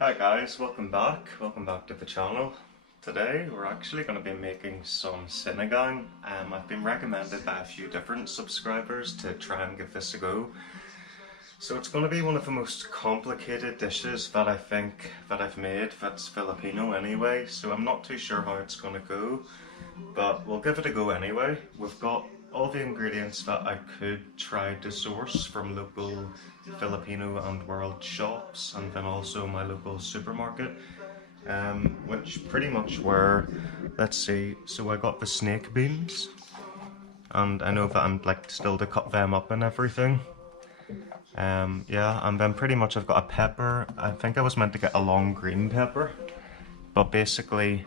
Hi guys, welcome back. Welcome back to the channel. Today we're actually going to be making some sinigang. I've been recommended by a few different subscribers to try and give this a go. So it's going to be one of the most complicated dishes that I think that I've made that's Filipino anyway, so I'm not too sure how it's going to go, but we'll give it a go anyway. We've got all the ingredients that I could try to source from local Filipino and world shops, and then also my local supermarket, which pretty much were, let's see, so I got the snake beans, and I know that I'm like still to cut them up and everything. Yeah, and then pretty much I've got a pepper. I think I was meant to get a long green pepper, but basically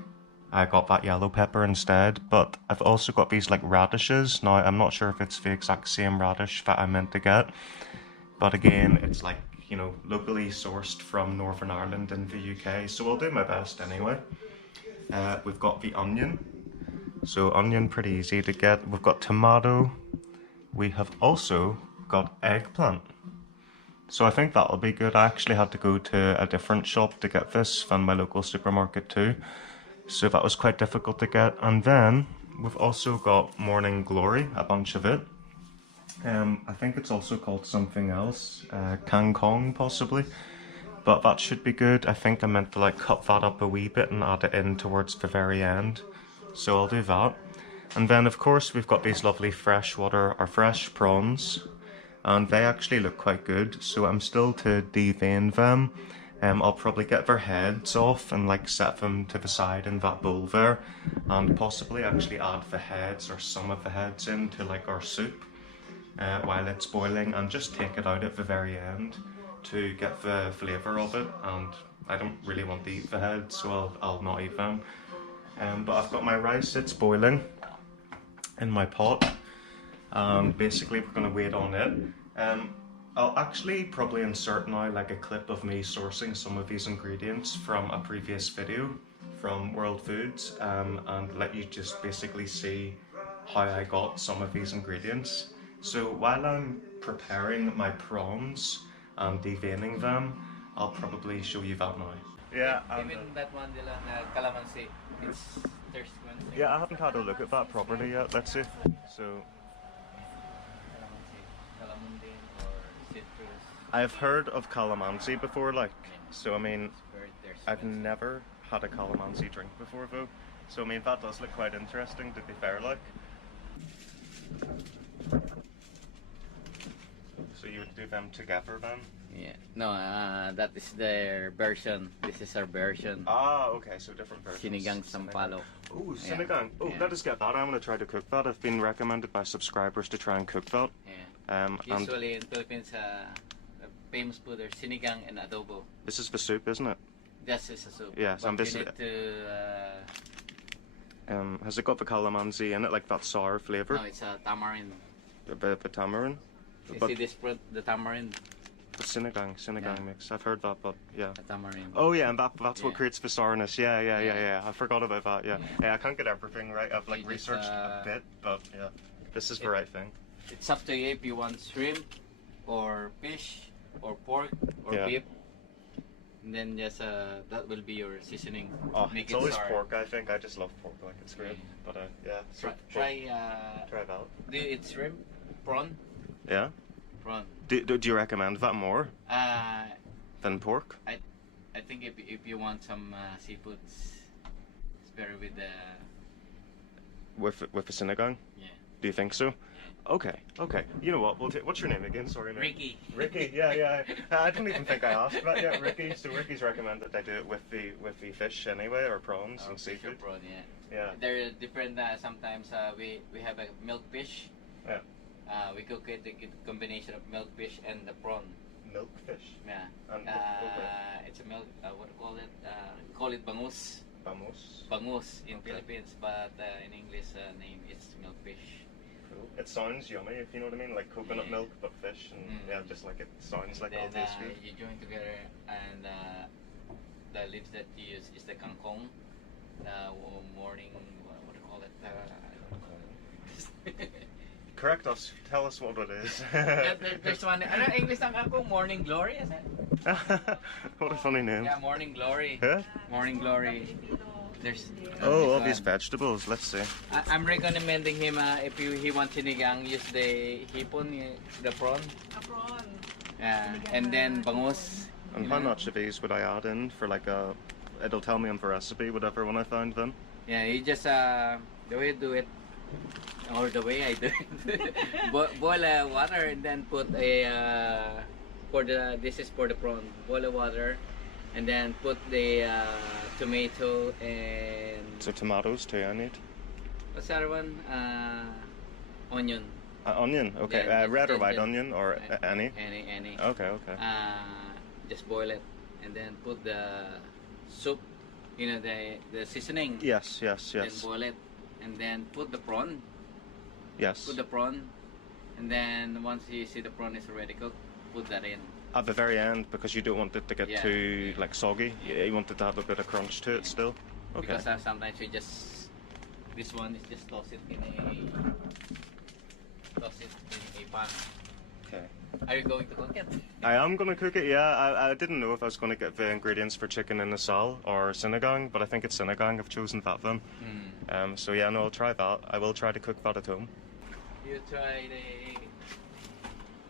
I got that yellow pepper instead. But I've also got these like radishes. Now I'm not sure if it's the exact same radish that I meant to get, but again, it's like, you know, locally sourced from Northern Ireland in the UK, so I'll do my best anyway. We've got the onion, so onion pretty easy to get. We've got tomato. We have also got eggplant. So I think that'll be good. I actually had to go to a different shop to get this than my local supermarket too, so that was quite difficult to get. And then we've also got morning glory, a bunch of it. I think it's also called something else, kangkong possibly, but that should be good. I think I meant to like cut that up a wee bit and add it in towards the very end, so I'll do that. And then of course we've got these lovely freshwater or fresh prawns, and they actually look quite good, so I'm still to devein them. I'll probably get their heads off and like set them to the side in that bowl there, and possibly actually add the heads or some of the heads into like our soup while it's boiling, and just take it out at the very end to get the flavour of it. And I don't really want to eat the heads, so I'll not eat them. But I've got my rice, it's boiling in my pot, and basically we're going to wait on it. I'll actually probably insert now like a clip of me sourcing some of these ingredients from a previous video from World Foods, and let you just basically see how I got some of these ingredients. So while I'm preparing my prawns and deveining them, I'll probably show you that now. Yeah, Even that one, nila na calamansi, it's thirsty one. yeah, I haven't had a look at that properly yet. Let's see. So Calamansi, calamundin or citrus. I've heard of calamansi before, like, so I mean, It's very thirsty. I've never had a calamansi drink before though. So I mean, that does look quite interesting, to be fair, like. So you would do them together then? Yeah. No, that is their version. This is our version. Ah, okay, so different versions. Sinigang sampalo. Oh, sinigang. Oh, Yeah. let us get that. I want to try to cook that. I've been recommended by subscribers to try and cook that. Yeah. And Usually in Philippines, famous food are sinigang and adobo. this is the soup, isn't it? This is a soup. Yes, but and this you is- need to. Has it got the calamansi in it, like that sour flavour? No, it's a tamarind. The tamarind? You But see this fruit, the tamarind, the sinigang Yeah. mix. I've heard that, but yeah. the tamarind. Oh yeah, and that's what Yeah. creates the sourness. Yeah. Yeah. I forgot about that. Yeah. I can't get everything right. I've like You just, researched a bit, but yeah, this is the right thing. It's up to you if you want shrimp or fish or pork or Yeah. beef. And then just that will be your seasoning. Oh, Make it's it always sour. pork. I think I just love pork. Like it's great. But yeah. So Try try that. do you eat shrimp? Prawn? Yeah. Prawn. Do you recommend that more Uh, than pork? I think if you want some seafoods, it's better with the With the sinigang? yeah. Do you think so? Okay. You know what? What's your name again? Sorry, mate. Ricky. Ricky. Yeah. I don't even think I asked that yet. Ricky. So Ricky's recommended I do it with the fish anyway, or prawns and Fish or seafood. prawn, yeah. Yeah. They're different. Sometimes we have a milk fish. Yeah. We cook it the combination of milk fish and the prawn. Milk fish. Yeah. And okay. It's a milk. What do you call it? Call it bangus. Vamos. Bangus in Okay. Philippines, but in English name is milkfish. Cool. It sounds yummy, if you know what I mean, like coconut milk but fish, and yeah, just like it sounds like it'll Then taste good. you join together, and the leaves that you use is the kangkong, the morning. What do you call it? correct us. Tell us what it is. There's one. Ano English lang ako? Morning Glory, is it? What a funny name. Yeah, Morning Glory. Yeah? Morning Glory. There's. Oh, all this these one. vegetables. Let's see. I'm recommending him if he wants sinigang, use the hipon, the prawn. A prawn. Yeah, and then bangus. And you how know. much of these would I add in for like a... It'll tell me on the recipe, whatever, when I find them. Yeah, you just the way you do it, or the way I do it. Boil water and then put a this is for the prawn. Boil water, and then put the tomato and So tomatoes too, I need. what's the other one? Onion. Onion, okay. Yeah, Red or just- white just- onion, or any? Any. Okay, okay. Just boil it, and then put the soup. You know the seasoning. Yes, yes, Then yes. boil it, and then put the prawn. Yes. Put the prawn, and then once you see the prawn is already cooked, put that in. At the very end, because you don't want it to get Yeah. too like soggy. You want it to have a bit of crunch to it still. Okay. Because sometimes you just this one is just toss it in a pan. Okay. Are you going to cook it? I am gonna cook it. Yeah, I didn't know if I was gonna get the ingredients for chicken in the sal or sinigang, but I think it's sinigang. I've chosen that then. So yeah, no, I'll try that. I will try to cook that at home. You try the.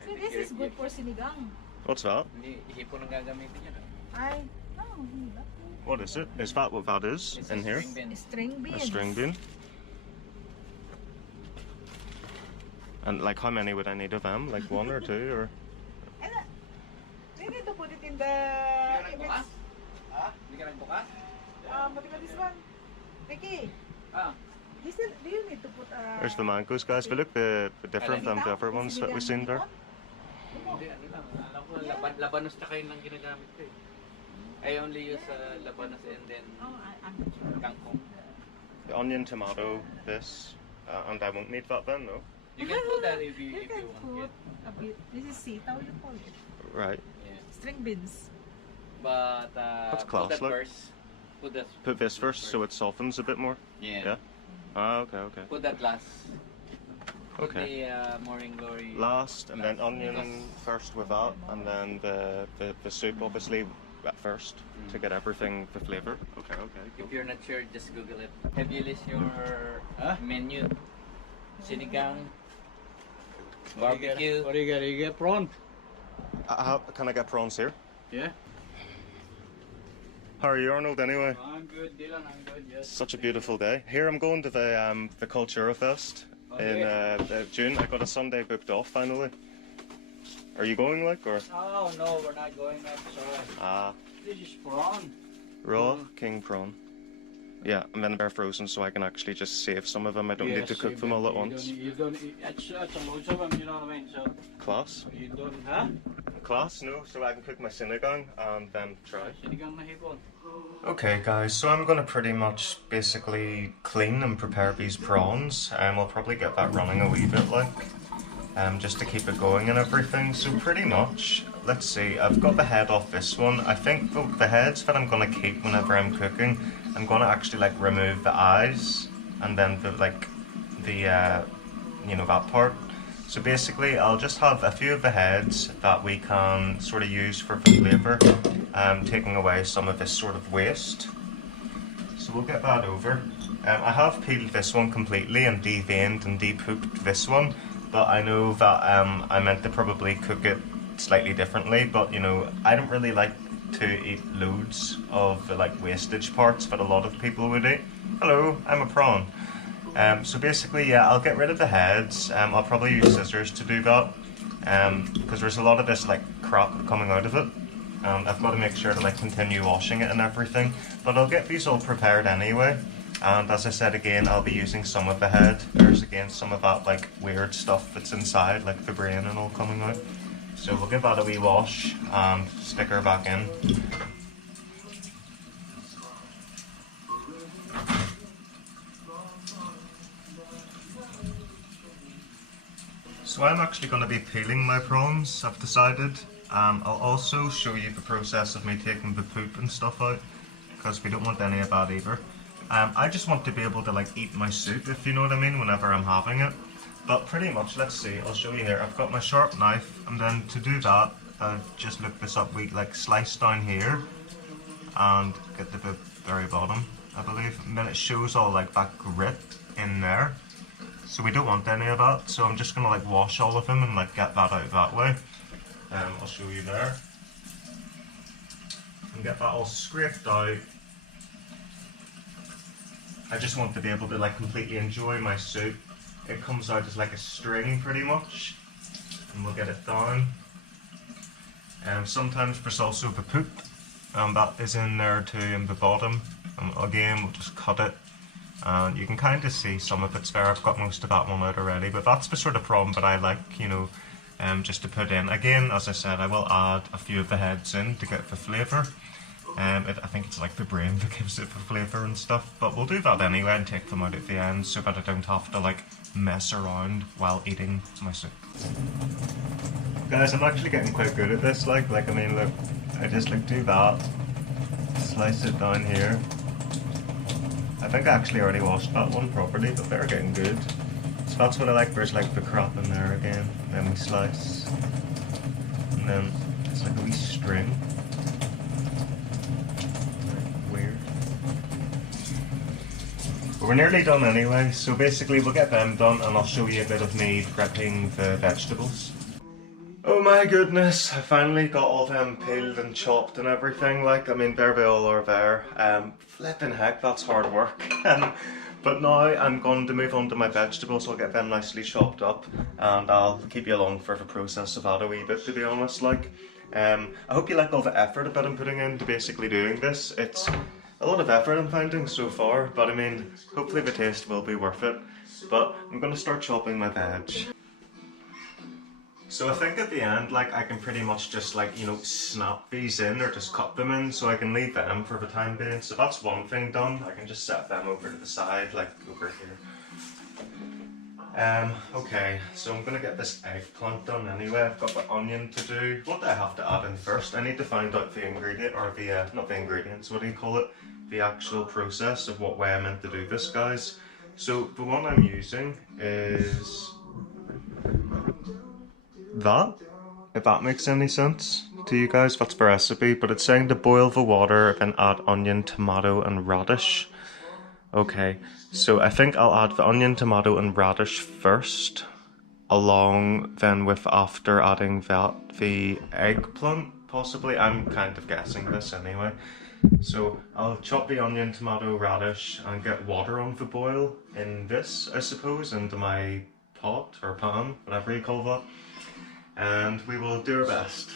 So this is good for sinigang. What's that? Hindi hipon ang gagamitin niya. Ay, no, hindi ba? What is it? Is that what that is It's in a here? string bean. String A beans. string bean. And like, how many would I need of them? Like one or two, or? And we need to put it in the... Hindi ka if nagbukas? it's, Ha? Hindi ka nagbukas? what do you call this one? Ricky, Ah. do you need to put There's the mangoes, guys. They look a bit different than the other ones that we've seen there. Hindi, ano lang. Alam ko, labanos na kayo lang ginagamit ko eh. I only use labanos and then Oh, I'm not sure. kangkong. The onion, tomato, this, and I won't need that then, no? You can put that if You you can want. put a bit. This is sitaw, you call it. Right. Yeah. String beans. But That's put class, that look. first. Put that. Put this first so it softens a bit more. Yeah. Yeah. Ah, okay, okay. Put that last. Put Okay. the morning glory. Last, and then last, onion because- first with that, and then the soup obviously at first to get everything, the flavour. Okay, okay. If you're not sure, just Google it. Have you list your menu? Sinigang, barbecue. What do you get? You get prawn? Can I get prawns here? Yeah. How are you, Arnold, anyway? I'm good, Dylan. I'm good. Yes. Such a beautiful day. Here I'm going to the Cultura Fest in June. I got a Sunday booked off finally. Are you going, like, or? Oh no, we're not going. I'm sorry. Ah, This is prawn. raw king prawn. Yeah, and then they're frozen, so I can actually just save some of them. I don't need to cook them all at once. You don't. It's a loads of them. You know what I mean? So Class. you don't, huh? Class, no, so I can cook my sinigang and then try. Sinigang na hipon. Okay guys, so I'm gonna pretty much basically clean and prepare these prawns. I'll probably get that running a wee bit like, just to keep it going and everything. So pretty much, let's see, I've got the head off this one. I think the heads that I'm gonna keep whenever I'm cooking, I'm gonna actually like remove the eyes and then you know, that part. So basically, I'll just have a few of the heads that we can sort of use for the flavour, taking away some of this sort of waste. So we'll get that over. I have peeled this one completely and deveined and depooped this one, but I know that I meant to probably cook it slightly differently, but you know, I don't really like to eat loads of the like wastage parts that a lot of people would eat. Hello, I'm a prawn. So basically, yeah, I'll get rid of the heads. I'll probably use scissors to do that, because there's a lot of this like crap coming out of it. I've got to make sure to like continue washing it and everything. But I'll get these all prepared anyway. And as I said again, I'll be using some of the head. There's again some of that like weird stuff that's inside, like the brain and all coming out. So we'll give that a wee wash and stick her back in. So I'm actually going to be peeling my prawns, I've decided. I'll also show you the process of me taking the poop and stuff out, because we don't want any of that either. I just want to be able to like eat my soup, if you know what I mean, whenever I'm having it. But pretty much, let's see, I'll show you here. I've got my sharp knife, and then to do that, I've just looked this up. We like slice down here and get the very bottom, I believe. And then it shows all like that grit in there. So we don't want any of that. So I'm just gonna like wash all of them and like get that out that way. I'll show you there. And get that all scraped out. I just want to be able to like completely enjoy my soup. It comes out as like a string pretty much, and we'll get it down. Sometimes there's also the poop, that is in there too in the bottom. Again, we'll just cut it, and you can kind of see some of it's there. I've got most of that one out already, but that's the sort of problem that I like, you know, just to put in. Again, as I said, I will add a few of the heads in to get the flavour. I think it's like the brain that gives it the flavour and stuff, but we'll do that anyway and take them out at the end so that I don't have to like mess around while eating my soup. Guys, I'm actually getting quite good at this, like I mean look, I just like do that, slice it down here. I think I actually already washed that one properly, but they're getting good. So that's what I like, there's like the crop in there again, then we slice, and then it's like a wee string. But we're nearly done anyway, so basically we'll get them done and I'll show you a bit of me prepping the vegetables. Oh my goodness, I finally got all them peeled and chopped and everything, like, I mean, there they all are there. Flipping heck, that's hard work. But now I'm going to move on to my vegetables. I'll get them nicely chopped up and I'll keep you along for the process of that a wee bit, to be honest, like. I hope you like all the effort that I'm putting into basically doing this. It's a lot of effort I'm finding so far, but I mean, hopefully the taste will be worth it. But I'm going to start chopping my veg. So I think at the end, like, I can pretty much just like, you know, snap these in or just cut them in, so I can leave them for the time being. So that's one thing done. I can just set them over to the side, like over here. Okay, so I'm gonna get this eggplant done anyway. I've got the onion to do. What do I have to add in first? I need to find out the ingredient, or the, not the ingredients, what do you call it? The actual process of what way I meant to do this, guys. So the one I'm using is that, if that makes any sense to you guys. That's the recipe, but it's saying to boil the water, then add onion, tomato and radish. Okay, so I think I'll add the onion, tomato and radish first, along then with after adding that the eggplant, possibly. I'm kind of guessing this anyway. So I'll chop the onion, tomato, radish and get water on the boil in this, I suppose, into my pot or pan, whatever you call that. And we will do our best.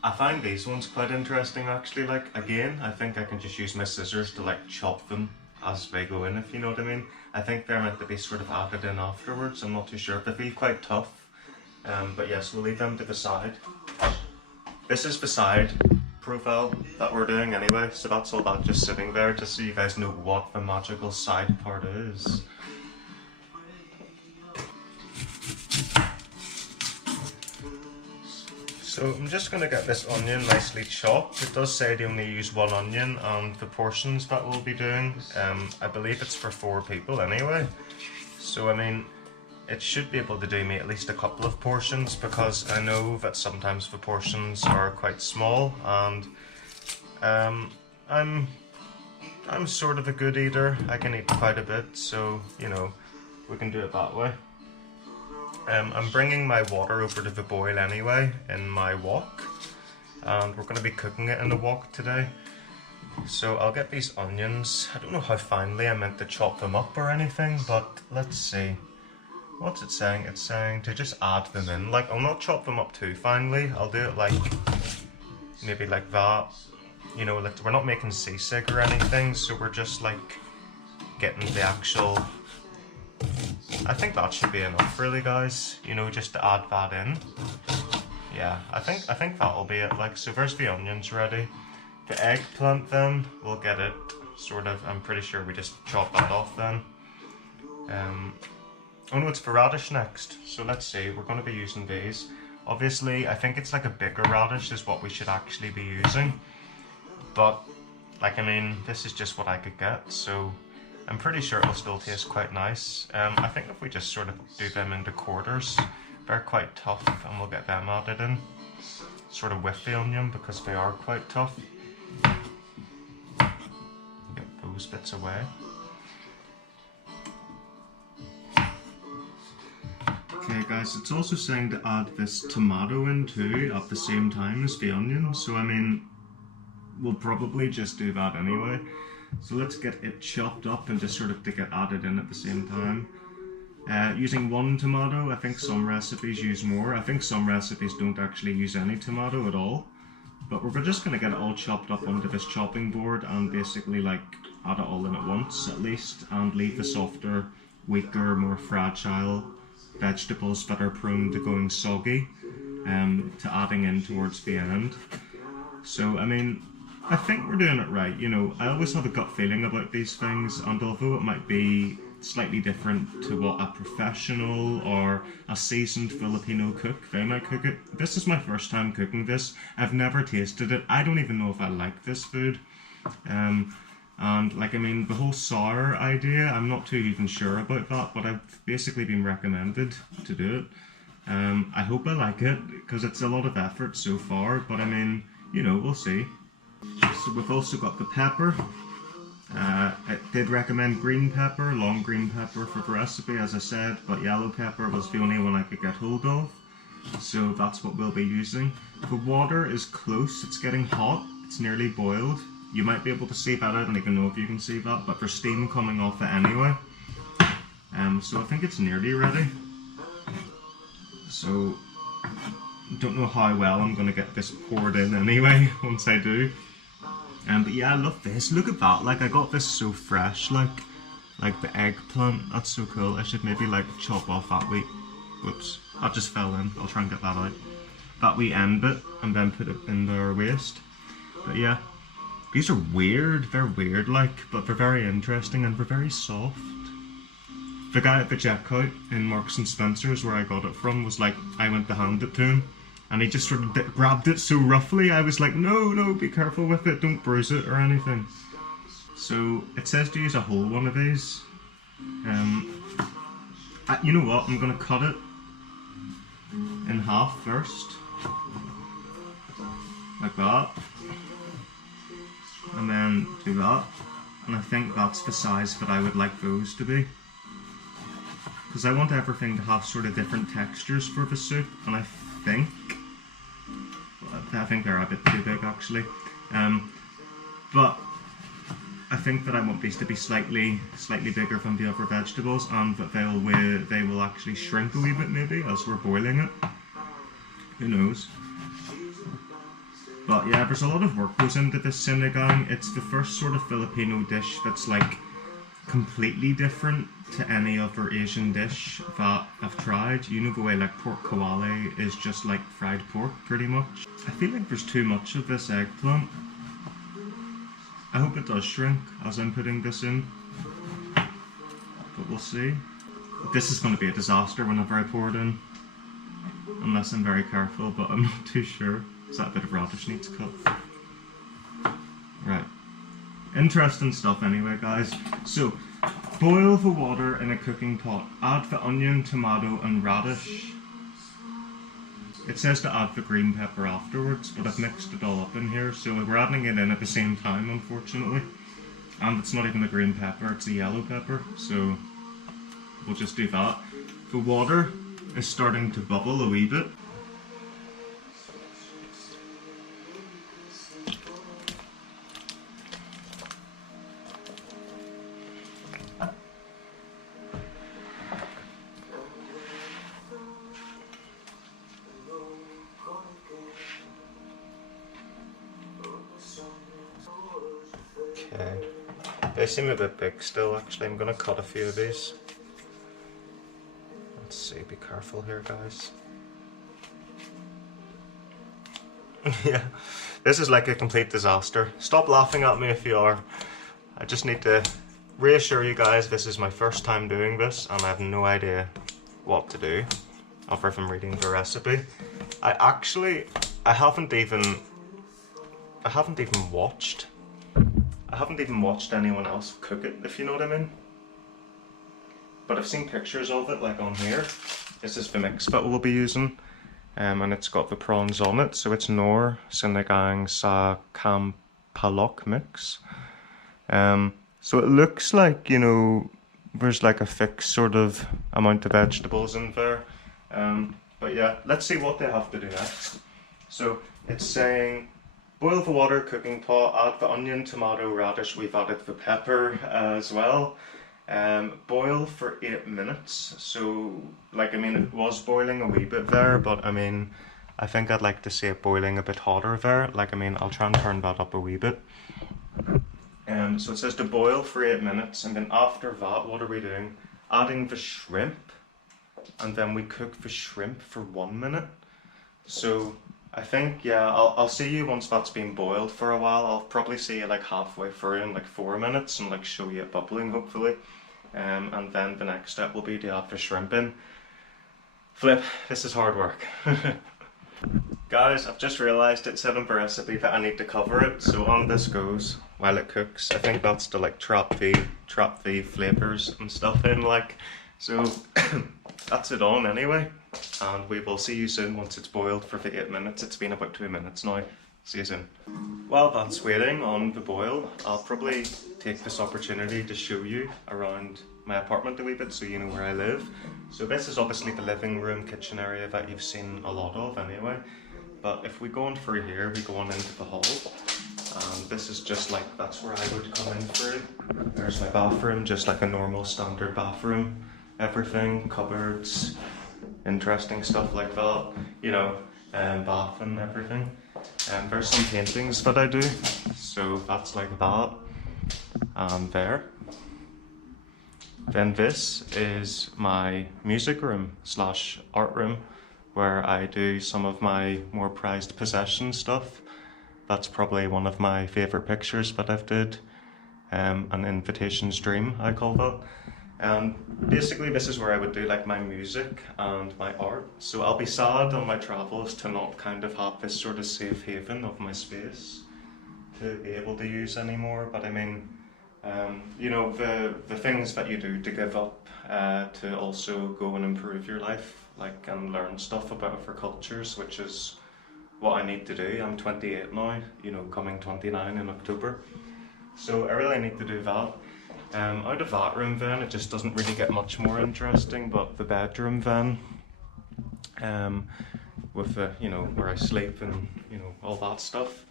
I find these ones quite interesting actually, like, again, I think I can just use my scissors to like chop them as they go in, if you know what I mean. I think they're meant to be sort of added in afterwards, I'm not too sure. They feel quite tough, but yes, we'll leave them to the side. This is the side profile that we're doing anyway, so that's all that just sitting there, just so you guys know what the magical side part is. So I'm just going to get this onion nicely chopped. It does say they only use one onion, and the portions that we'll be doing, I believe it's for 4 people anyway. So I mean, it should be able to do me at least a couple of portions, because I know that sometimes the portions are quite small, and I'm sort of a good eater. I can eat quite a bit, so you know, we can do it that way. I'm bringing my water over to the boil anyway in my wok, and we're going to be cooking it in the wok today. So I'll get these onions. I don't know how finely I meant to chop them up or anything, but let's see. What's it saying? It's saying to just add them in. Like, I'll not chop them up too finely. I'll do it like, maybe like that. You know, like, we're not making sisig or anything, so we're just like getting the actual... I think that should be enough really, guys, you know, just to add that in. Yeah, I think that'll be it. Like, so there's the onions ready. The eggplant then, we'll get it sort of, I'm pretty sure we just chop that off then. Oh no, it's for radish next. So let's see, we're going to be using these. Obviously, I think it's like a bigger radish is what we should actually be using. But, like, I mean, this is just what I could get, so I'm pretty sure it'll still taste quite nice. I think if we just sort of do them into quarters, they're quite tough, and we'll get them added in. Sort of with the onion, because they are quite tough. Get those bits away. Okay guys, it's also saying to add this tomato in too at the same time as the onion, so I mean, we'll probably just do that anyway. So let's get it chopped up and just sort of to get added in at the same time. Using one tomato, I think some recipes use more. I think some recipes don't actually use any tomato at all. But we're just going to get it all chopped up onto this chopping board and basically like add it all in at once at least, and leave the softer, weaker, more fragile vegetables that are prone to going soggy to adding in towards the end. So I mean, I think we're doing it right. You know, I always have a gut feeling about these things, and although it might be slightly different to what a professional or a seasoned Filipino cook, they might cook it. This is my first time cooking this. I've never tasted it. I don't even know if I like this food. And like, I mean, the whole sour idea, I'm not too even sure about that, but I've basically been recommended to do it. I hope I like it, because it's a lot of effort so far, but I mean, you know, we'll see. So we've also got the pepper. I did recommend green pepper, long green pepper for the recipe as I said, but yellow pepper was the only one I could get hold of. So that's what we'll be using. The water is close, it's getting hot, it's nearly boiled. You might be able to see that, I don't even know if you can see that, but there's steam coming off it anyway. So I think it's nearly ready. So, don't know how well I'm going to get this poured in anyway, once I do. But yeah, I love this. Look at that. Like, I got this so fresh. Like the eggplant. That's so cool. I should maybe like chop off that wee. Whoops. That just fell in. I'll try and get that out. That wee end bit, and then put it in our waste. But yeah, these are weird. They're weird, like, but they're very interesting and they're very soft. The guy at the checkout in Marks and Spencer's, where I got it from, was like, I went to hand it to him, and he just sort of grabbed it so roughly. I was like, no, be careful with it, don't bruise it or anything. So it says to use a whole one of these. You know what? I'm gonna cut it in half first, like that, and then do that. And I think that's the size that I would like those to be, because I want everything to have sort of different textures for the soup, and I think they're a bit too big actually. But I think that I want these to be slightly bigger than the other vegetables, and that they will actually shrink a wee bit maybe as we're boiling it. Who knows? But yeah, there's a lot of work goes into this sinigang. It's the first sort of Filipino dish that's like completely different to any other Asian dish that I've tried. You know, the way like pork kawali is just like fried pork pretty much. I feel like there's too much of this eggplant. I hope it does shrink as I'm putting this in, but we'll see. This is going to be a disaster whenever I pour it in, unless I'm very careful, but I'm not too sure. Is that a bit of radish needs cut? Right. Interesting stuff anyway, guys. So, boil the water in a cooking pot. Add the onion, tomato and radish. It says to add the green pepper afterwards, but I've mixed it all up in here, so we're adding it in at the same time, unfortunately. And it's not even the green pepper, it's the yellow pepper, so we'll just do that. The water is starting to bubble a wee bit. Okay, they seem a bit big still actually. I'm gonna cut a few of these. Let's see, be careful here guys. Yeah, this is like a complete disaster. Stop laughing at me if you are. I just need to reassure you guys, this is my first time doing this and I have no idea what to do other than reading the recipe. I haven't even watched anyone else cook it, if you know what I mean. But I've seen pictures of it, like on here. This is the mix that we'll be using, and it's got the prawns on it. So it's Nor Sinigang sa Kampalok mix. So it looks like, you know, there's like a fixed sort of amount of vegetables in there. But yeah, let's see what they have to do next. So it's saying, boil the water, cooking pot, add the onion, tomato, radish, we've added the pepper as well. Boil for 8 minutes. So, like, I mean, it was boiling a wee bit there, but I mean, I think I'd like to see it boiling a bit hotter there. Like, I mean, I'll try and turn that up a wee bit. So it says to boil for 8 minutes, and then after that, what are we doing? Adding the shrimp, and then we cook the shrimp for 1 minute. So I think, yeah, I'll see you once that's been boiled for a while. I'll probably see you like halfway through in like 4 minutes and like show you it bubbling, hopefully. And then the next step will be to add the shrimp in. Flip, this is hard work. Guys, I've just realised it said in the recipe that I need to cover it, so on this goes while it cooks. I think that's to like trap the flavours and stuff in, like, so that's it on anyway, and we will see you soon once it's boiled for the 8 minutes. It's been about 2 minutes now. See you soon. While that's waiting on the boil, I'll probably take this opportunity to show you around my apartment a wee bit so you know where I live. So this is obviously the living room kitchen area that you've seen a lot of anyway. But if we go on through here, we go on into the hall. And this is just like, that's where I would come in through. There's my bathroom, just like a normal standard bathroom. Everything, cupboards, interesting stuff like that, you know, bath and everything. There's some paintings that I do, so that's like that, and there. Then this is my music room slash art room, where I do some of my more prized possession stuff. That's probably one of my favourite pictures that I've did, an invitation's dream, I call that. And basically this is where I would do like my music and my art. So I'll be sad on my travels to not kind of have this sort of safe haven of my space to be able to use anymore. But I mean, you know, the things that you do to give up to also go and improve your life, like, and learn stuff about other cultures, which is what I need to do. I'm 28 now, you know, coming 29 in October. So I really need to do that. Out of that room then, it just doesn't really get much more interesting, but the bedroom then, with the, you know, where I sleep and, you know, all that stuff.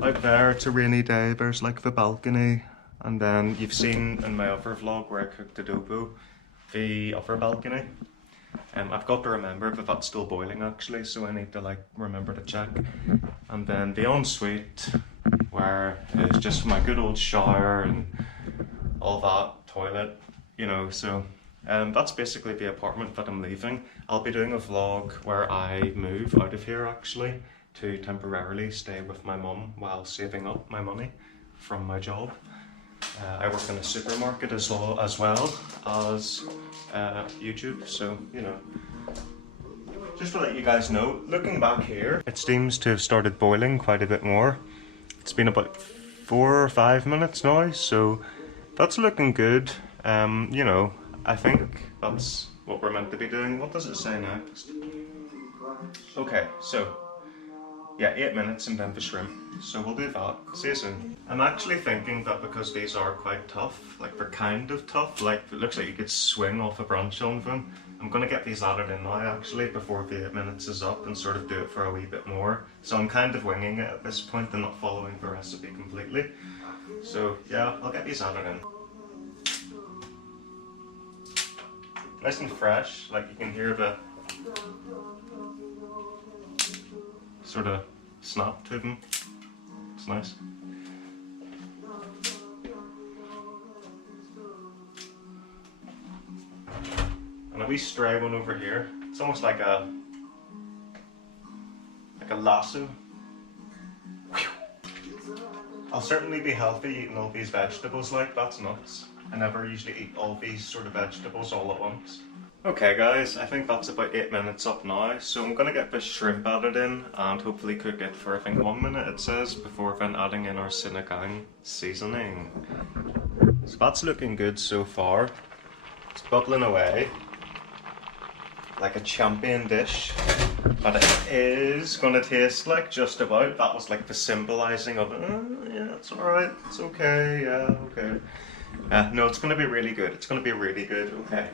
Out there, it's a rainy day, there's like the balcony, and then you've seen in my other vlog where I cooked adobo, the other balcony. I've got to remember that that's still boiling actually, so I need to like remember to check. And then the ensuite, where it's just my good old shower and all that, toilet, you know, so that's basically the apartment that I'm leaving. I'll be doing a vlog where I move out of here actually to temporarily stay with my mum while saving up my money from my job. I work in a supermarket as well as YouTube, so you know, just to let you guys know, looking back here, it seems to have started boiling quite a bit more. It's been about 4 or 5 minutes now, so that's looking good. You know, I think that's what we're meant to be doing. What does it say next? Okay, so yeah, 8 minutes and then the shrimp. So we'll do that. See you soon. I'm actually thinking that because these are quite tough, like they're kind of tough, like it looks like you could swing off a branch on them. I'm gonna get these added in now actually before the 8 minutes is up and sort of do it for a wee bit more. So I'm kind of winging it at this point and not following the recipe completely. So yeah, I'll get these added in. Nice and fresh, like you can hear the sort of snap to them. It's nice. And a wee stray one over here. It's almost like a lasso. I'll certainly be healthy eating all these vegetables, like, that's nuts. I never usually eat all these sort of vegetables all at once. Okay guys, I think that's about 8 minutes up now, so I'm gonna get the shrimp added in and hopefully cook it for I think 1 minute it says, before then adding in our sinigang seasoning. So that's looking good so far. It's bubbling away like a champion dish, but it is gonna taste like just about. That was like the symbolizing of it. Yeah, it's alright, it's okay, yeah, okay. No, it's gonna be really good, it's gonna be really good, okay.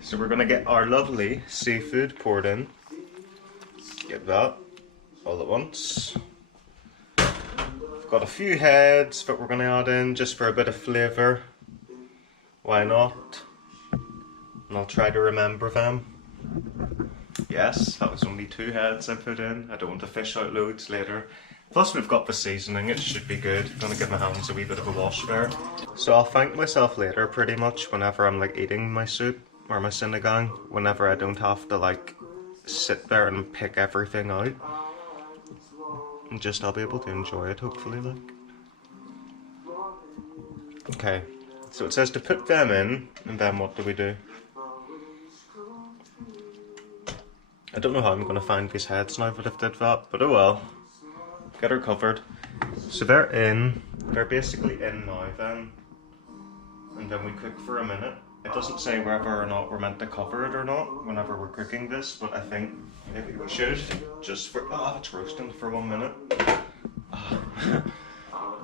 So we're gonna get our lovely seafood poured in. Get that all at once. We've got a few heads that we're gonna add in just for a bit of flavour. Why not? And I'll try to remember them. Yes, that was only 2 heads I put in. I don't want to fish out loads later. Plus we've got the seasoning, it should be good. I'm gonna give my hands a wee bit of a wash there. So I'll thank myself later pretty much whenever I'm like eating my soup or my sinigang, whenever I don't have to like sit there and pick everything out. And just I'll be able to enjoy it hopefully like. Okay, so it says to put them in, and then what do we do? I don't know how I'm going to find these heads now that I've did that, but oh well. Get her covered. So they're in, they're basically in now then. And then we cook for a minute. It doesn't say whether or not we're meant to cover it or not whenever we're cooking this, but I think maybe we should. Just for, it's roasting for 1 minute.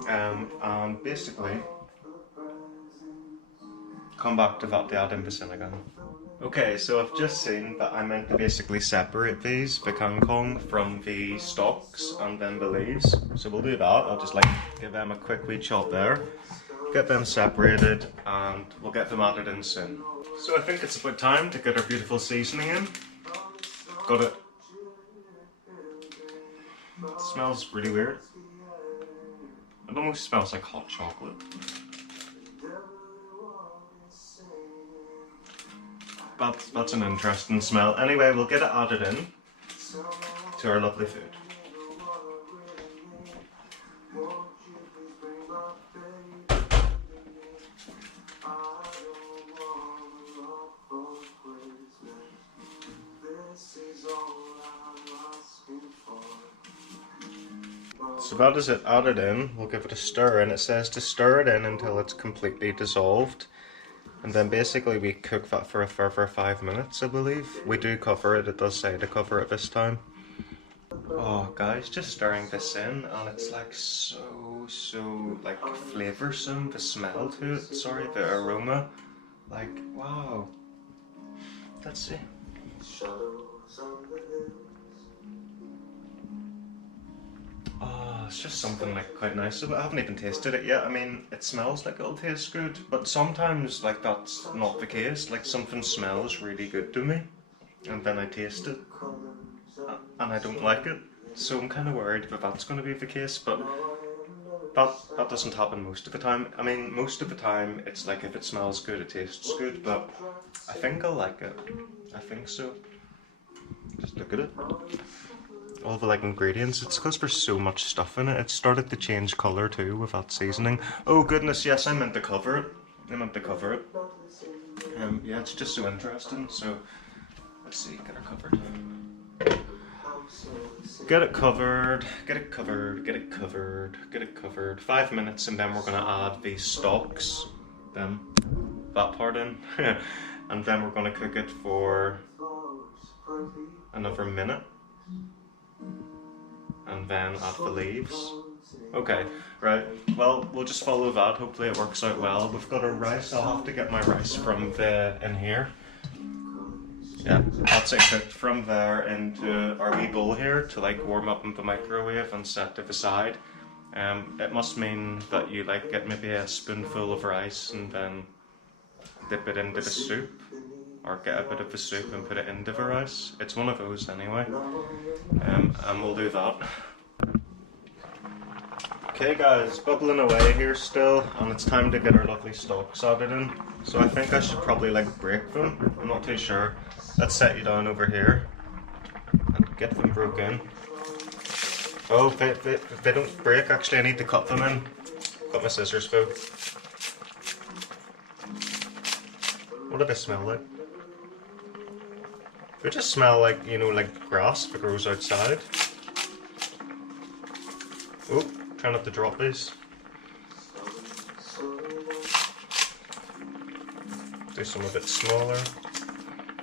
And basically, come back to that to add in the sinigang. Okay, so I've just seen that I meant to basically separate these, the kangkong, from the stalks and then the leaves. So we'll do that. I'll just like give them a quick wee chop there, get them separated, and we'll get them added in soon. So I think it's about time to get our beautiful seasoning in. Got it. It smells really weird. It almost smells like hot chocolate. That's an interesting smell. Anyway, we'll get it added in to our lovely food. So that is it added in. We'll give it a stir, and it says to stir it in until it's completely dissolved. And then basically we cook that for a further 5 minutes, I believe. We do cover it, it does say to cover it this time. Oh guys, just stirring this in, and it's like so like flavoursome, the smell to it, sorry, the aroma. Like, wow. Let's see. Oh, it's just something like quite nice. I haven't even tasted it yet. I mean, it smells like it'll taste good, but sometimes like that's not the case. Like something smells really good to me, and then I taste it, and I don't like it. So I'm kind of worried that that's going to be the case, but that doesn't happen most of the time. I mean, most of the time it's like if it smells good, it tastes good, but I think I'll like it. I think so. Just look at it. All the like ingredients, it's because there's so much stuff in it. It started to change colour too with that seasoning. Oh goodness, yes, I meant to cover it. Yeah, it's just so interesting. So let's see, get her covered. Get it covered, get it covered, get it covered, get it covered. 5 minutes, and then we're gonna add these stalks, then that part in, and then we're gonna cook it for another minute. And then add the leaves. Okay, right, well, we'll just follow that, hopefully it works out well. We've got our rice, I'll have to get my rice from in here. Yeah, that's it, cooked from there into our wee bowl here to like warm up in the microwave and set to the side. It must mean that you like get maybe a spoonful of rice and then dip it into the soup, or get a bit of the soup and put it into the rice. It's one of those anyway, and we'll do that. Okay guys, bubbling away here still, and it's time to get our lovely stalks added in. So I think I should probably like break them, I'm not too sure. Let's set you down over here and get them broken. Oh, they don't break, actually I need to cut them in. Got my scissors though. What do they smell like? They just smell like, you know, like grass that grows outside. Oh, try not to drop these. Do some a bit smaller.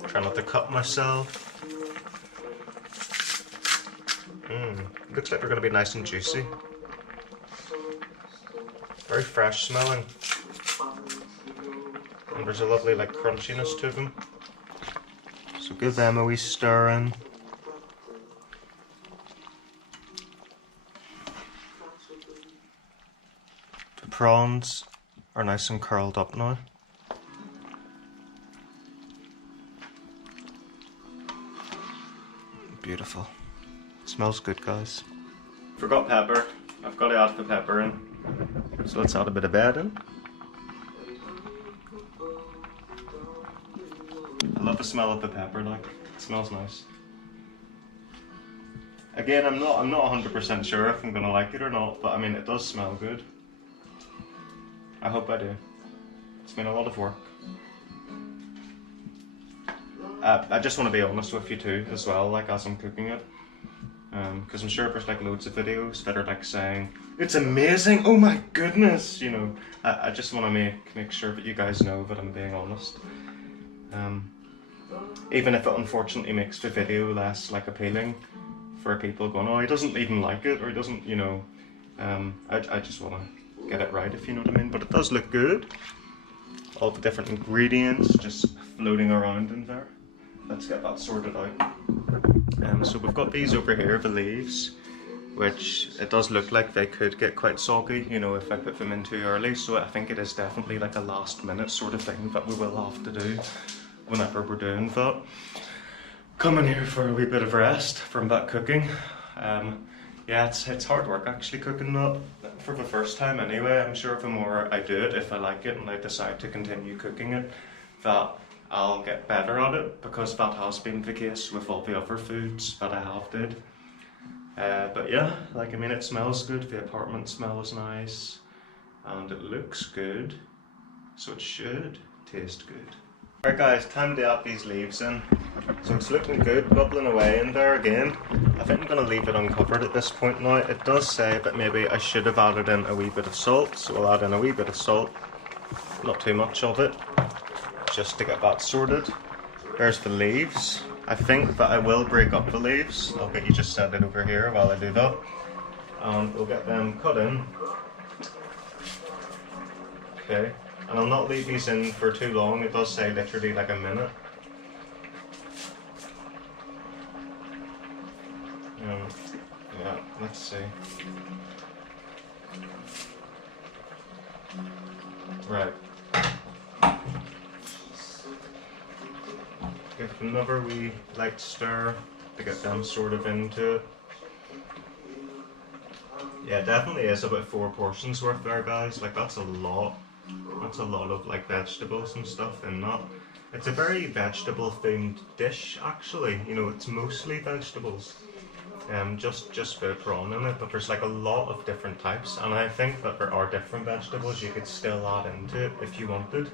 Try not to cut myself. Looks like they're going to be nice and juicy. Very fresh smelling. And there's a lovely like crunchiness to them. So give them a wee stir in. The prawns are nice and curled up now. Beautiful. Smells good, guys. Forgot pepper. I've got to add the pepper in. So let's add a bit of that in. I love the smell of the pepper, like it smells nice. Again, I'm not 100% sure if I'm gonna like it or not, but I mean it does smell good. I hope I do. It's been a lot of work. I just want to be honest with you too, as well, like as I'm cooking it, because I'm sure there's like loads of videos that are like saying it's amazing, oh my goodness, you know. I just want to make sure that you guys know that I'm being honest. Even if it unfortunately makes the video less like appealing for people going, oh, he doesn't even like it, or he doesn't, you know. I just want to get it right, if you know what I mean. But it does look good. All the different ingredients just floating around in there. Let's get that sorted out. So we've got these over here, the leaves, which it does look like they could get quite soggy, you know, if I put them in too early. So I think it is definitely like a last minute sort of thing that we will have to do whenever we're doing that. Coming here for a wee bit of rest from that cooking. Yeah, it's hard work actually cooking that for the first time anyway. I'm sure the more I do it, if I like it and I decide to continue cooking it, that I'll get better at it, because that has been the case with all the other foods that I have did. But yeah, like I mean, it smells good, the apartment smells nice, and it looks good, so it should taste good. Alright guys, time to add these leaves in. So it's looking good, bubbling away in there again. I think I'm going to leave it uncovered at this point now. It does say that maybe I should have added in a wee bit of salt, so we'll add in a wee bit of salt. Not too much of it, just to get that sorted. There's the leaves. I think that I will break up the leaves. I'll get you just set it over here while I do that. And we'll get them cut in. Okay. And I'll not leave these in for too long. It does say literally like a minute. Yeah, let's see. Right. Give another wee light stir to get them sort of into it. Yeah, it definitely is about 4 portions worth there, guys. Like that's a lot. That's a lot of like vegetables and stuff in that. It's a very vegetable themed dish actually, you know, it's mostly vegetables. Just the prawn in it, but there's like a lot of different types, and I think that there are different vegetables you could still add into it if you wanted.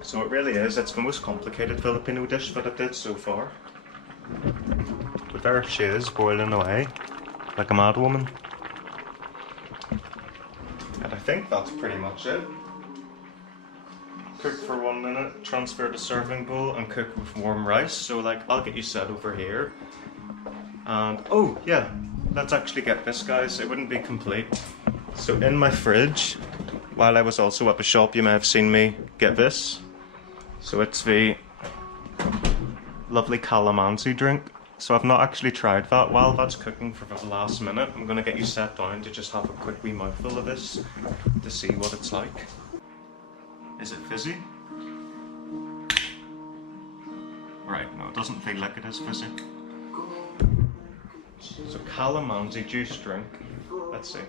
So it really is, it's the most complicated Filipino dish that I did so far. But there she is, boiling away, like a mad woman. And I think that's pretty much it. Cook for 1 minute, transfer to serving bowl, and cook with warm rice. So like, I'll get you set over here. And, oh yeah, let's actually get this, guys. It wouldn't be complete. So in my fridge, while I was also at the shop, you may have seen me get this. So it's the lovely calamansi drink. So I've not actually tried that. While that's cooking for the last minute, I'm gonna get you set down to just have a quick wee mouthful of this to see what it's like. Is it fizzy? Right, no, it doesn't feel like it is fizzy. So calamansi juice drink. Let's see.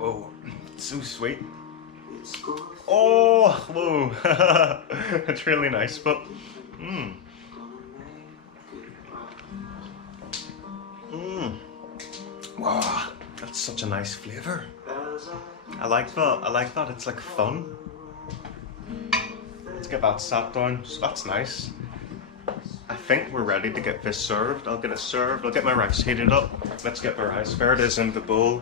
Oh, it's so sweet. Oh, whoa. It's really nice, but wow, that's such a nice flavour. I like that it's like fun. Let's get that sat down, so that's nice. I think we're ready to get this served. I'll get it served, I'll get my rice heated up. Let's get the rice. There it is in the bowl.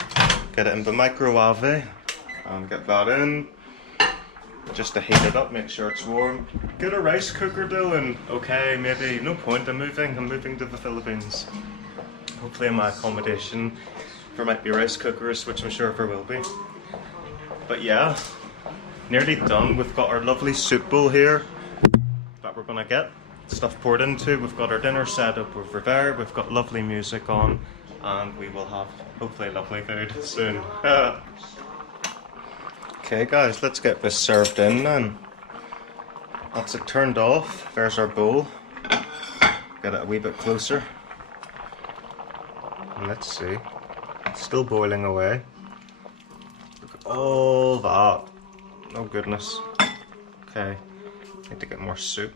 Get it in the microwave and get that in. Just to heat it up, make sure it's warm. Get a rice cooker, Dylan. Okay, maybe, no point, I'm moving to the Philippines. Hopefully in my accommodation there might be rice cookers, which I'm sure there will be. But yeah, nearly done. We've got our lovely soup bowl here that we're gonna get stuff poured into. We've got our dinner set up over there. We've got lovely music on, and we will have hopefully lovely food soon. Okay guys, let's get this served in then. That's it turned off. There's our bowl. Get it a wee bit closer. And let's see. It's still boiling away. Look at all that. Oh goodness. Okay, need to get more soup.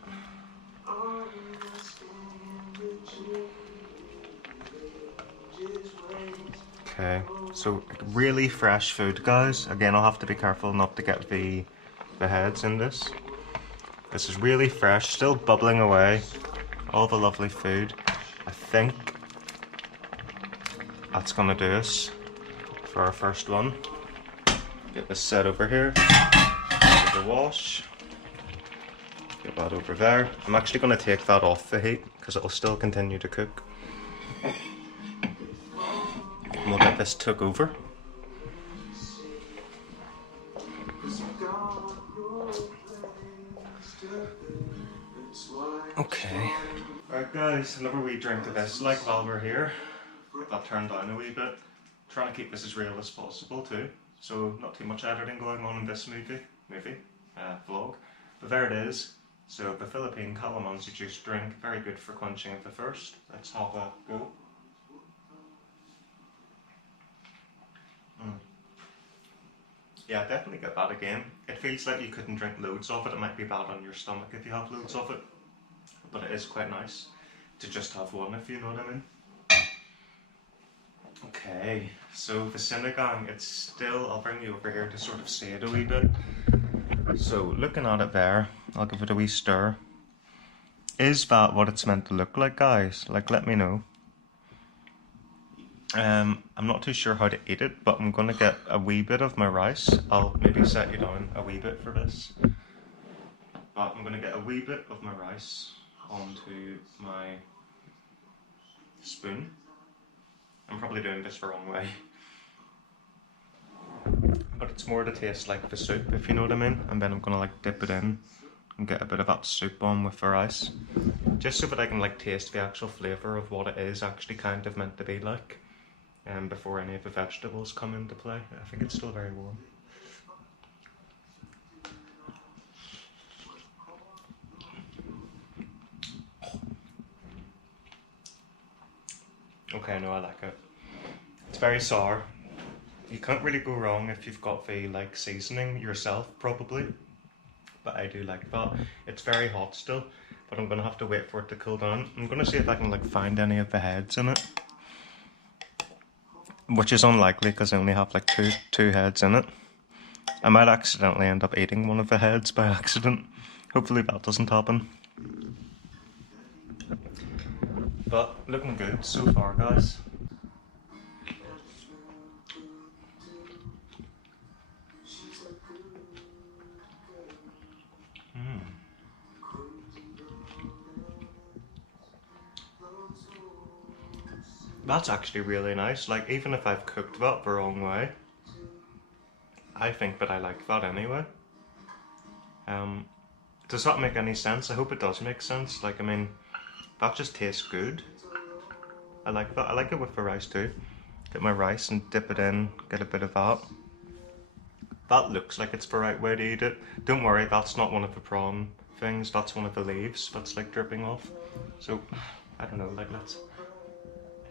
Okay, so really fresh food, guys. Again, I'll have to be careful not to get the heads in this. This is really fresh, still bubbling away. All the lovely food. I think that's gonna do us for our first one. Get this set over here. Give it a wash. Get that over there. I'm actually gonna take that off the heat because it'll still continue to cook. And we'll get this took over. Okay. Alright guys, another wee drink of this, like while we're here. Get that turned down a wee bit. Trying to keep this as real as possible too. So not too much editing going on in this vlog. But there it is. So the Philippine calamansi juice drink, very good for quenching of the thirst. Let's have a go. Yeah, definitely get that again. It feels like you couldn't drink loads of it. It might be bad on your stomach if you have loads of it. But it is quite nice to just have one, if you know what I mean. Okay, so the Sinigang, it's still, I'll bring you over here to sort of see it a wee bit. So looking at it there, I'll give it a wee stir. Is that what it's meant to look like, guys? Like, let me know. I'm not too sure how to eat it, but I'm going to get a wee bit of my rice. I'll maybe set you down a wee bit for this. But I'm going to get a wee bit of my rice onto my spoon. I'm probably doing this the wrong way. But it's more to taste like the soup, if you know what I mean. And then I'm going to like dip it in and get a bit of that soup on with the rice. Just so that I can like taste the actual flavour of what it is actually kind of meant to be like. And before any of the vegetables come into play. I think it's still very warm. Okay, no, I like it. It's very sour. You can't really go wrong if you've got the like seasoning yourself, probably. But I do like that. It's very hot still, but I'm gonna have to wait for it to cool down. I'm gonna see if I can like find any of the heads in it. Which is unlikely because I only have like two heads in it. I might accidentally end up eating one of the heads by accident. Hopefully that doesn't happen. But looking good so far, guys. That's actually really nice. Like, even if I've cooked that the wrong way, I think that I like that anyway. Does that make any sense? I hope it does make sense. Like, I mean, that just tastes good. I like that. I like it with the rice too. Get my rice and dip it in, get a bit of that. That looks like it's the right way to eat it. Don't worry, that's not one of the prawn things. That's one of the leaves that's like dripping off. So, I don't know, like let's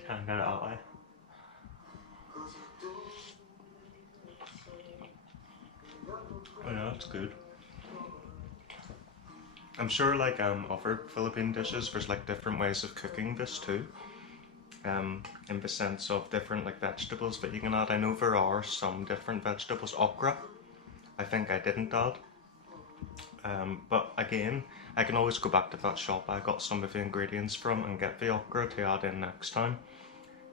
try and get it out way. Oh yeah, that's good. I'm sure like other Philippine dishes, there's like different ways of cooking this too. in the sense of different like vegetables that you can add. I know there are some different vegetables. Okra, I think I didn't add. But again, I can always go back to that shop I got some of the ingredients from and get the okra to add in next time.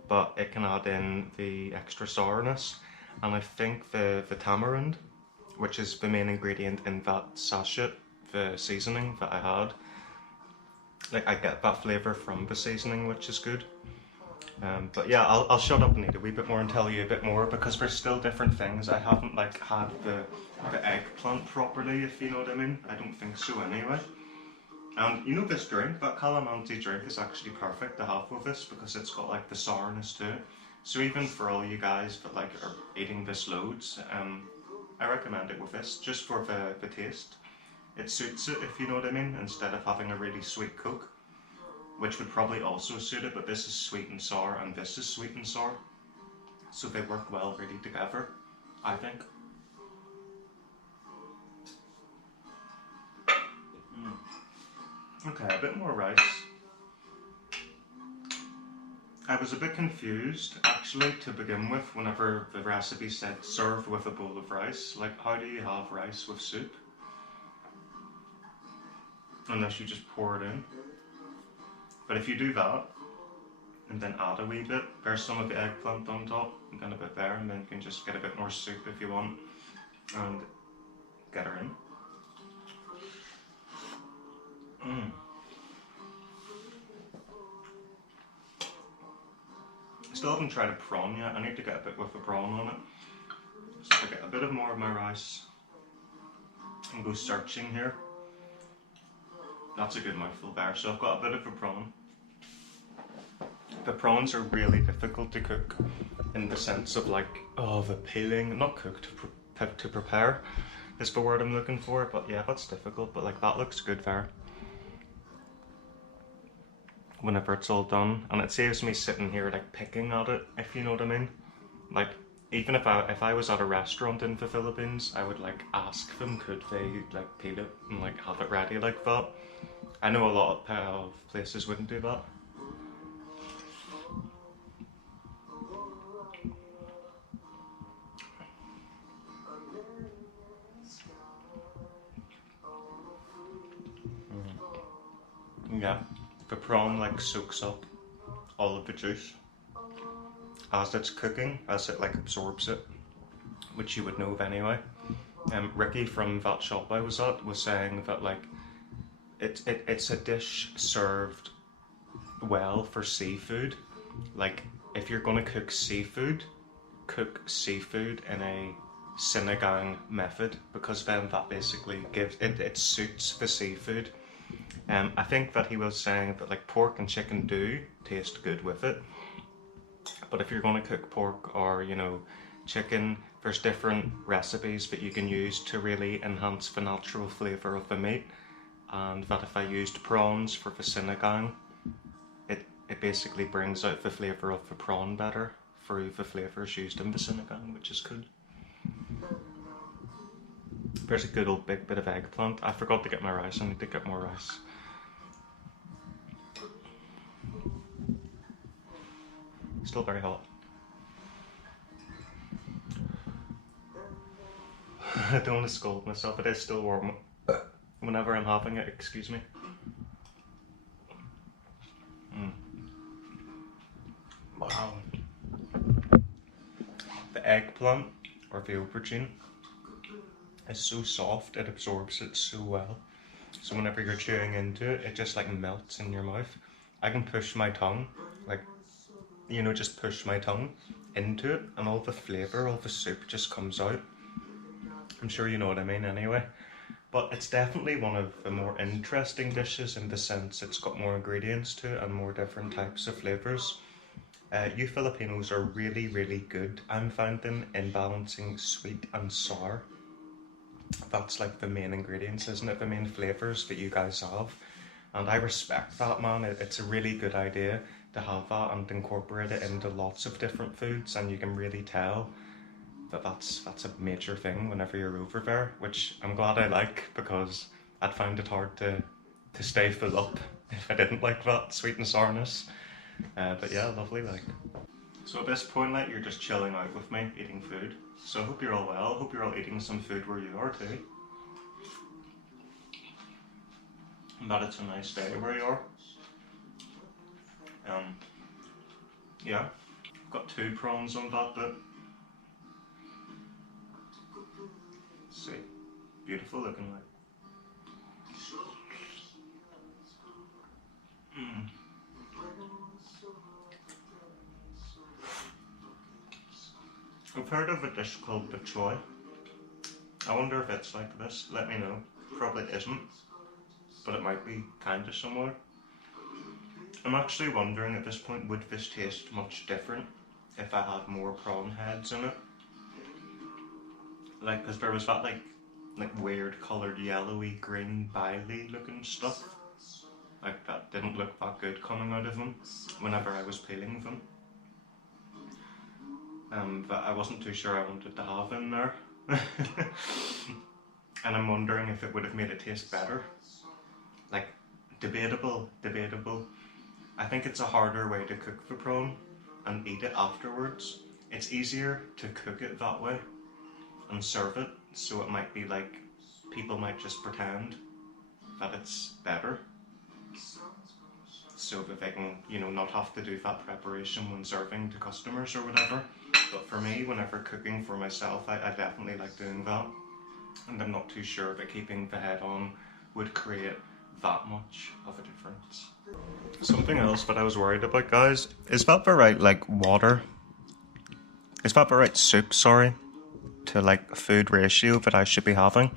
But it can add in the extra sourness, and I think the tamarind, which is the main ingredient in that sachet, the seasoning that I had, like I get that flavour from the seasoning, which is good. But yeah, I'll shut up and eat a wee bit more and tell you a bit more, because there's still different things. I haven't like had the eggplant properly, if you know what I mean. I don't think so anyway. And you know this drink, that calamansi drink, is actually perfect to have with this because it's got like the sourness too. So even for all you guys that like are eating this loads, I recommend it with this, just for the taste. It suits it, if you know what I mean, instead of having a really sweet Coke, which would probably also suit it, but this is sweet and sour and this is sweet and sour. So they work well really together, I think. Okay, a bit more rice. I was a bit confused actually to begin with whenever the recipe said serve with a bowl of rice. Like, how do you have rice with soup? Unless you just pour it in. But if you do that, and then add a wee bit, there's some of the eggplant on top, and then a bit there, and then you can just get a bit more soup if you want, and get her in. Still haven't tried a prawn yet. I need to get a bit with a prawn on it. So I get a bit of more of my rice and go searching here. That's a good mouthful there. So I've got a bit of a prawn. The prawns are really difficult to cook in the sense of like, oh, the peeling, not cooked, to prepare is the word I'm looking for, but yeah, that's difficult, but like that looks good there whenever it's all done, and it saves me sitting here like picking at it, if you know what I mean. Like, even if I was at a restaurant in the Philippines, I would like ask them, could they like peel it and like have it ready like that. I know a lot of places wouldn't do that. Yeah, the prawn like soaks up all of the juice as it's cooking, as it like absorbs it, which you would know of anyway. Ricky from that shop I was at was saying that like it's a dish served well for seafood. Like, if you're gonna cook seafood in a Sinigang method, because then that basically gives it suits the seafood. I think that he was saying that like pork and chicken do taste good with it, but if you're going to cook pork or, you know, chicken, there's different recipes that you can use to really enhance the natural flavour of the meat, and that if I used prawns for the sinigang, it basically brings out the flavour of the prawn better through the flavours used in the sinigang, which is good. There's a good old big bit of eggplant. I forgot to get my rice, I need to get more rice. Still very hot. I don't want to scold myself, it is still warm whenever I'm having it, excuse me. Wow. The eggplant, or the aubergine, is so soft, it absorbs it so well. So whenever you're chewing into it, it just like melts in your mouth. I can push my tongue, like, you know, just push my tongue into it, and all the flavour, all the soup just comes out. I'm sure you know what I mean anyway. But it's definitely one of the more interesting dishes in the sense it's got more ingredients to it and more different types of flavours. You Filipinos are really, really good, I'm finding, in balancing sweet and sour. That's like the main ingredients, isn't it? The main flavours that you guys have. And I respect that, man. It's a really good idea to have that and incorporate it into lots of different foods, and you can really tell that that's a major thing whenever you're over there, which I'm glad I like, because I'd find it hard to stay full up if I didn't like that sweet and sourness. But yeah, lovely like. So at this point, like, you're just chilling out with me, eating food. So I hope you're all well. Hope you're all eating some food where you are too. And that it's a nice day where you are. Yeah, I've got 2 prawns on that bit. See, beautiful looking like. I've heard of a dish called bok choy. I wonder if it's like this. Let me know. Probably isn't, but it might be kinda similar. I'm actually wondering at this point, would this taste much different if I had more prawn heads in it? Like, cause there was that like weird coloured yellowy green biley looking stuff. Like that didn't look that good coming out of them whenever I was peeling them. That I wasn't too sure I wanted to have in there. And I'm wondering if it would have made it taste better. Like, debatable. I think it's a harder way to cook the prawn and eat it afterwards. It's easier to cook it that way and serve it, so it might be like, people might just pretend that it's better, so that they can, you know, not have to do that preparation when serving to customers or whatever. But for me, whenever cooking for myself, I definitely like doing that. And I'm not too sure that keeping the head on would create that much of a difference. Something else that I was worried about, guys, is that the right, like, water? Is that the right soup, sorry, to, like, food ratio that I should be having?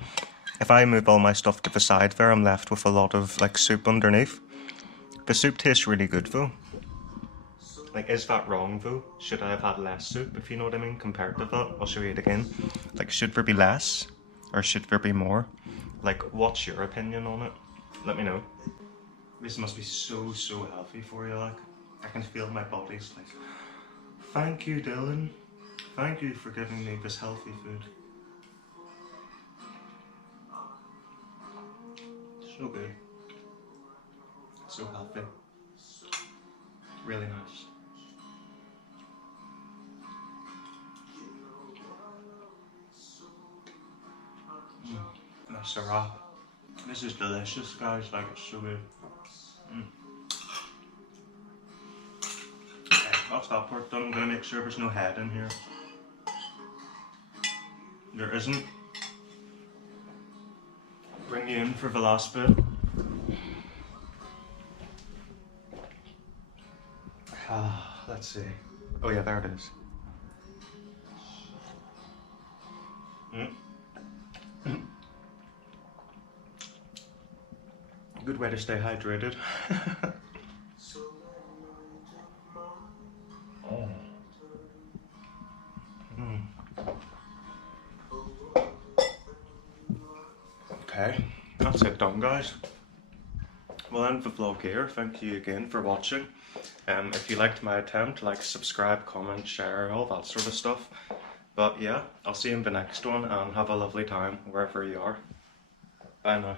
If I move all my stuff to the side there, I'm left with a lot of, like, soup underneath. The soup tastes really good, though. Like, is that wrong, though? Should I have had less soup, if you know what I mean, compared to that? I'll show you it again. Like, should there be less? Or should there be more? Like, what's your opinion on it? Let me know. This must be so healthy for you, like. I can feel my body's like, thank you, Dylan. Thank you for giving me this healthy food. So good. So healthy. Really nice. That's a wrap. This is delicious, guys. Like, it's so good. Okay, that's that part done. I'm gonna make sure there's no head in here. There isn't. Bring you in for the last bit. Let's see. Oh yeah, there it is. Good way to stay hydrated. Okay, that's it done, guys. We'll end the vlog here. Thank you again for watching. If you liked my attempt, like, subscribe, comment, share, all that sort of stuff. But yeah, I'll see you in the next one, and have a lovely time wherever you are. Bye now.